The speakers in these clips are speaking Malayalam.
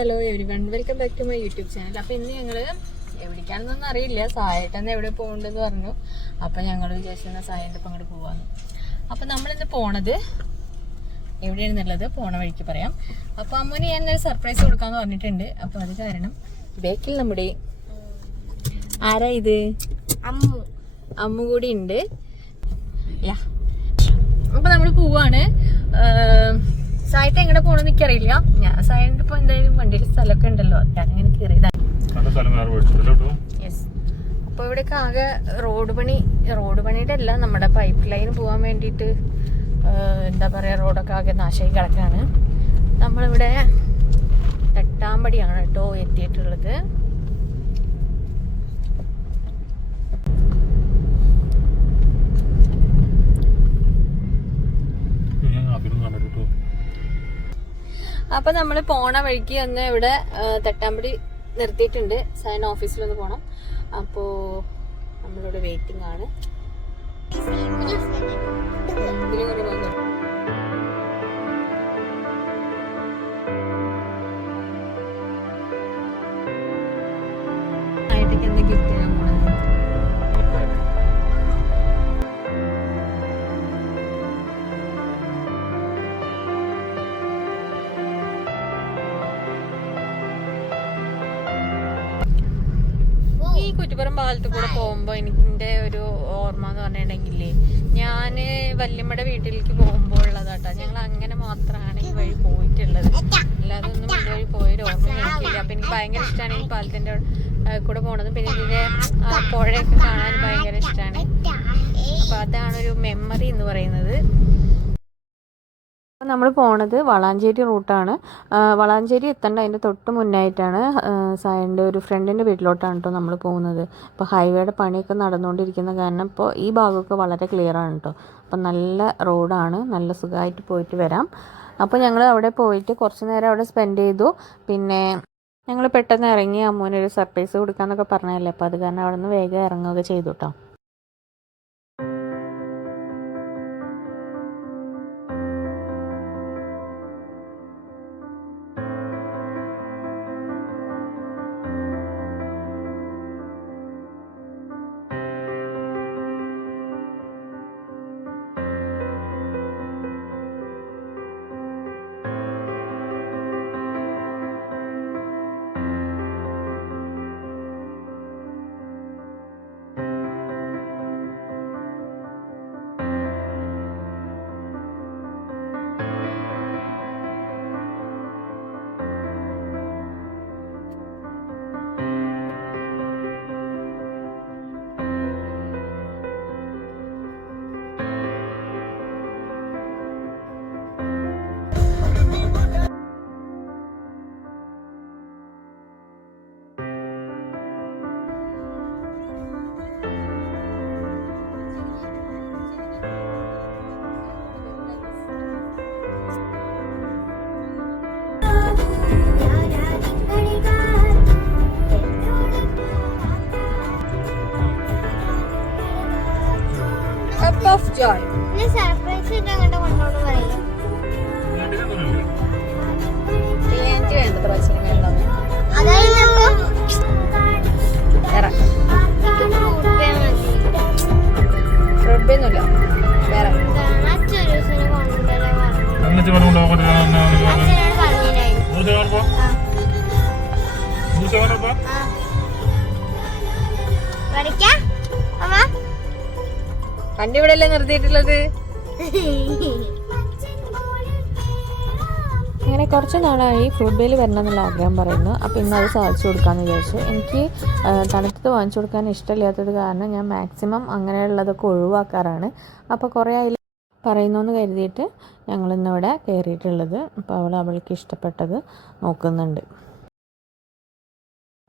Hello everyone, welcome back to my YouTube channel. അപ്പോൾ ഇന്ന് ഞങ്ങൾ എവിടേക്കാണെന്നൊന്നും അറിയില്ല, സായേട്ടന്ന് എവിടെ പോകണ്ടെന്ന് പറഞ്ഞു. അപ്പോൾ ഞങ്ങൾ വിചാരിച്ചിരുന്ന സായേൻ്റെ ഇപ്പം അങ്ങോട്ട് പോകാമെന്ന്. അപ്പോൾ നമ്മളിന്ന് പോണത് എവിടെയാണെന്നുള്ളത് പോണ വഴിക്ക് പറയാം. അപ്പോൾ അമ്മൂന് ഞാൻ ഒരു സർപ്രൈസ് കൊടുക്കാമെന്ന് പറഞ്ഞിട്ടുണ്ട്. അപ്പോൾ അത് കാരണം ബേക്കിൽ നമ്മുടെ ആരാ ഇത് അമ്മു കൂടി ഉണ്ട്. യാ, അപ്പോൾ നമ്മൾ പോവാണ്. സായിട്ട് എങ്ങനെ പോകണമെന്ന് എനിക്കറിയില്ല. ഞാൻ സായിന്റെ ഇപ്പൊ എന്തായാലും വണ്ടിയിൽ സ്ഥലമൊക്കെ ഉണ്ടല്ലോ, ഞാനിങ്ങനെ കയറിയതാണ്. യെസ്, അപ്പോൾ ഇവിടെയൊക്കെ ആകെ റോഡ് പണിയുടെ അല്ല, നമ്മുടെ പൈപ്പ് ലൈൻ പോകാൻ വേണ്ടിയിട്ട് എന്താ പറയുക, റോഡൊക്കെ ആകെ നാശമായി കിടക്കാണ്. നമ്മളിവിടെ തട്ടാമ്പടിയാണ് കേട്ടോ എത്തിയിട്ടുള്ളത്. അപ്പൊ നമ്മൾ പോണ വഴിക്ക് ഒന്ന് ഇവിടെ തട്ടാമ്പടി നിർത്തിയിട്ടുണ്ട്. സൈൻ ഓഫീസിലൊന്ന് പോണം. അപ്പോ നമ്മളിവിടെ വെയിറ്റിംഗ് ആണ്. ആയിട്ടൊക്കെ എന്താ ഗിഫ്റ്റ് ചെയ്യാൻ പോണത്? ഈ കുറ്റിപ്പുറം പാലത്ത് കൂടെ പോകുമ്പോൾ എനിക്കിൻ്റെ ഒരു ഓർമ്മ എന്ന് പറഞ്ഞിട്ടുണ്ടെങ്കിലേ, ഞാൻ വല്യമ്മയുടെ വീട്ടിലേക്ക് പോകുമ്പോൾ ഉള്ളതാട്ടോ. ഞങ്ങൾ അങ്ങനെ മാത്രമാണ് ഈ വഴി പോയിട്ടുള്ളത്, അല്ലാതെ ഒന്നും ഇതുവഴി പോയൊരു ഓർമ്മ എനിക്കില്ല. അപ്പം എനിക്ക് ഭയങ്കര ഇഷ്ടമാണ് ഈ പാലത്തിൻ്റെ കൂടെ പോണതും, പിന്നെ ഇതിൻ്റെ പുഴയൊക്കെ കാണാൻ ഭയങ്കര ഇഷ്ടമാണ്. അപ്പം അതാണൊരു മെമ്മറി എന്ന് പറയുന്നത്. നമ്മൾ പോണത് വളാഞ്ചേരി റൂട്ടാണ്. വളാഞ്ചേരി എത്തേണ്ട അതിൻ്റെ തൊട്ട് മുന്നായിട്ടാണ് സായൻ്റെ ഒരു ഫ്രണ്ടിൻ്റെ വീട്ടിലോട്ടാണ് കേട്ടോ നമ്മൾ പോകുന്നത്. ഇപ്പോൾ ഹൈവേയുടെ പണിയൊക്കെ നടന്നുകൊണ്ടിരിക്കുന്ന കാരണം ഇപ്പോൾ ഈ ഭാഗമൊക്കെ വളരെ ക്ലിയറാണ് കേട്ടോ. അപ്പം നല്ല റോഡാണ്, നല്ല സുഖമായിട്ട് പോയിട്ട് വരാം. അപ്പോൾ ഞങ്ങൾ അവിടെ പോയിട്ട് കുറച്ച് നേരം അവിടെ സ്പെൻഡ് ചെയ്തു. പിന്നെ ഞങ്ങൾ പെട്ടെന്ന് ഇറങ്ങി അമ്മൂനൊരു സർപ്രൈസ് കൊടുക്കാമെന്നൊക്കെ പറഞ്ഞതല്ലേ, അപ്പോൾ അത് കാരണം അവിടെ നിന്ന് വേഗം ഇറങ്ങുകയൊക്കെ ചെയ്തു കേട്ടോ. Of joy. സർപ്രൈസ് വണ്ടി ഇവിടെ അല്ലേ നിർത്തിയിട്ടുള്ളത്. അങ്ങനെ കുറച്ച് നാളായി ഫ്രൂട്ട് ബേയിൽ വരണം എന്നുള്ള ആഗ്രഹം പറയുന്നു. അപ്പോൾ ഇന്ന് അത് സാധിച്ചു കൊടുക്കാമെന്ന് വിചാരിച്ചു. എനിക്ക് തണുത്തത് വാങ്ങിച്ചു കൊടുക്കാൻ ഇഷ്ടമില്ലാത്തത് കാരണം ഞാൻ മാക്സിമം അങ്ങനെയുള്ളതൊക്കെ ഒഴിവാക്കാറാണ്. അപ്പോൾ കുറേ അതിൽ പറയുന്നു കരുതിയിട്ട് ഞങ്ങളിന്നിവിടെ കയറിയിട്ടുള്ളത്. അപ്പോൾ അവൾക്ക് ഇഷ്ടപ്പെട്ടത് നോക്കുന്നുണ്ട്.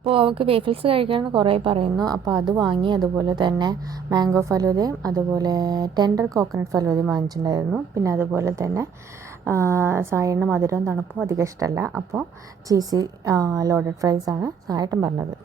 അപ്പോൾ അവൾക്ക് വേഫിൾസ് കഴിക്കണമെന്ന് കുറേ പറയുന്നു. അപ്പോൾ അത് വാങ്ങി, അതുപോലെ തന്നെ മാംഗോ ഫലൂദയും അതുപോലെ ടെൻഡർ കോക്കനട്ട് ഫലൂദയും വാങ്ങിച്ചിട്ടുണ്ടായിരുന്നു. പിന്നെ അതുപോലെ തന്നെ സായേട്ടന് മധുരവും തണുപ്പും അധികം ഇഷ്ടമല്ല. അപ്പോൾ ചീസി ലോഡഡ് ഫ്രൈസാണ് സായേട്ടൻ പറഞ്ഞത്.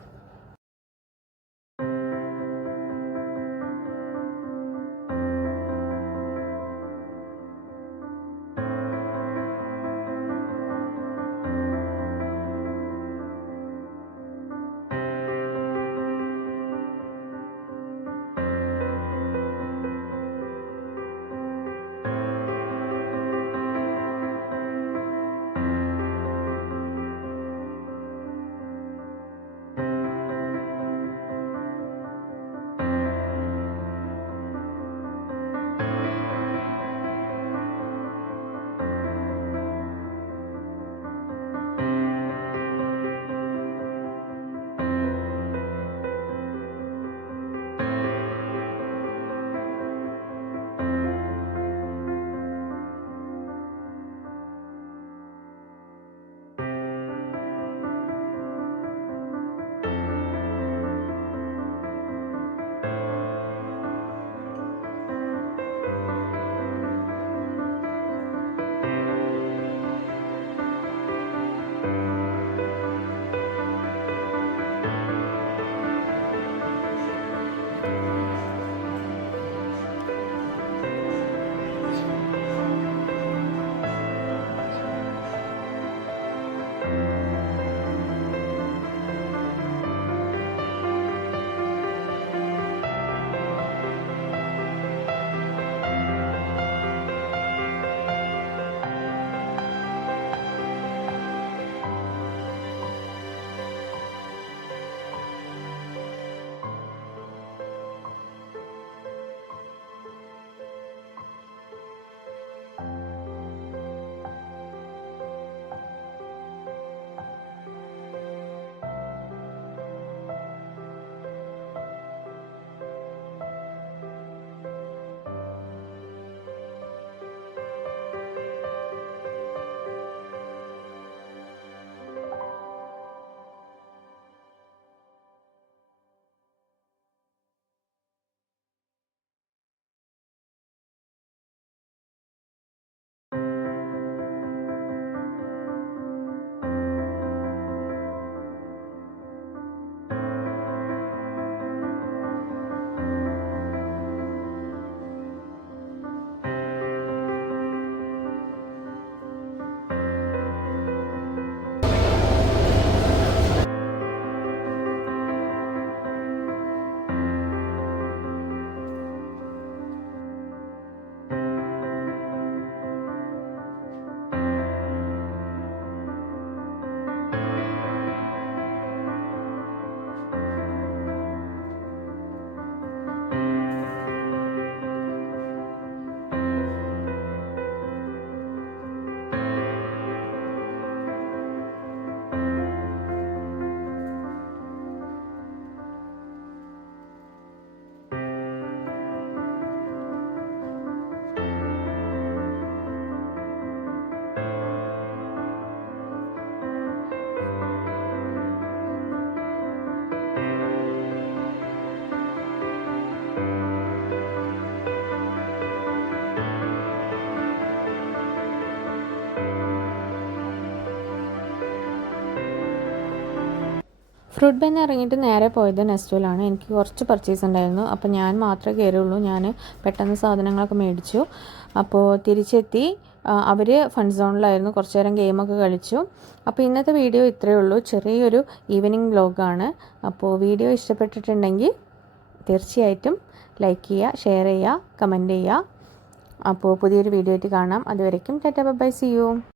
ഫ്രൂട്ട് ബെന്ന് ഇറങ്ങിയിട്ട് നേരെ പോയത് നെസ്റ്റോയിലാണ്. എനിക്ക് കുറച്ച് പർച്ചേസ് ഉണ്ടായിരുന്നു. അപ്പോൾ ഞാൻ മാത്രമേ കയറുള്ളൂ. ഞാൻ പെട്ടെന്ന് സാധനങ്ങളൊക്കെ മേടിച്ചു. അപ്പോൾ തിരിച്ചെത്തി. അവർ ഫൺ സോണിലായിരുന്നു. കുറച്ച് നേരം ഗെയിമൊക്കെ കളിച്ചു. അപ്പോൾ ഇന്നത്തെ വീഡിയോ ഇത്രയേ ഉള്ളൂ. ചെറിയൊരു ഈവനിങ് വ്ലോഗാണ്. അപ്പോൾ വീഡിയോ ഇഷ്ടപ്പെട്ടിട്ടുണ്ടെങ്കിൽ തീർച്ചയായിട്ടും ലൈക്ക് ചെയ്യുക, ഷെയർ ചെയ്യുക, കമൻറ്റ് ചെയ്യുക. അപ്പോൾ പുതിയൊരു വീഡിയോ ആയിട്ട് കാണാം. അതുവരയ്ക്കും ടാറ്റാ ബൈ, സീ യു.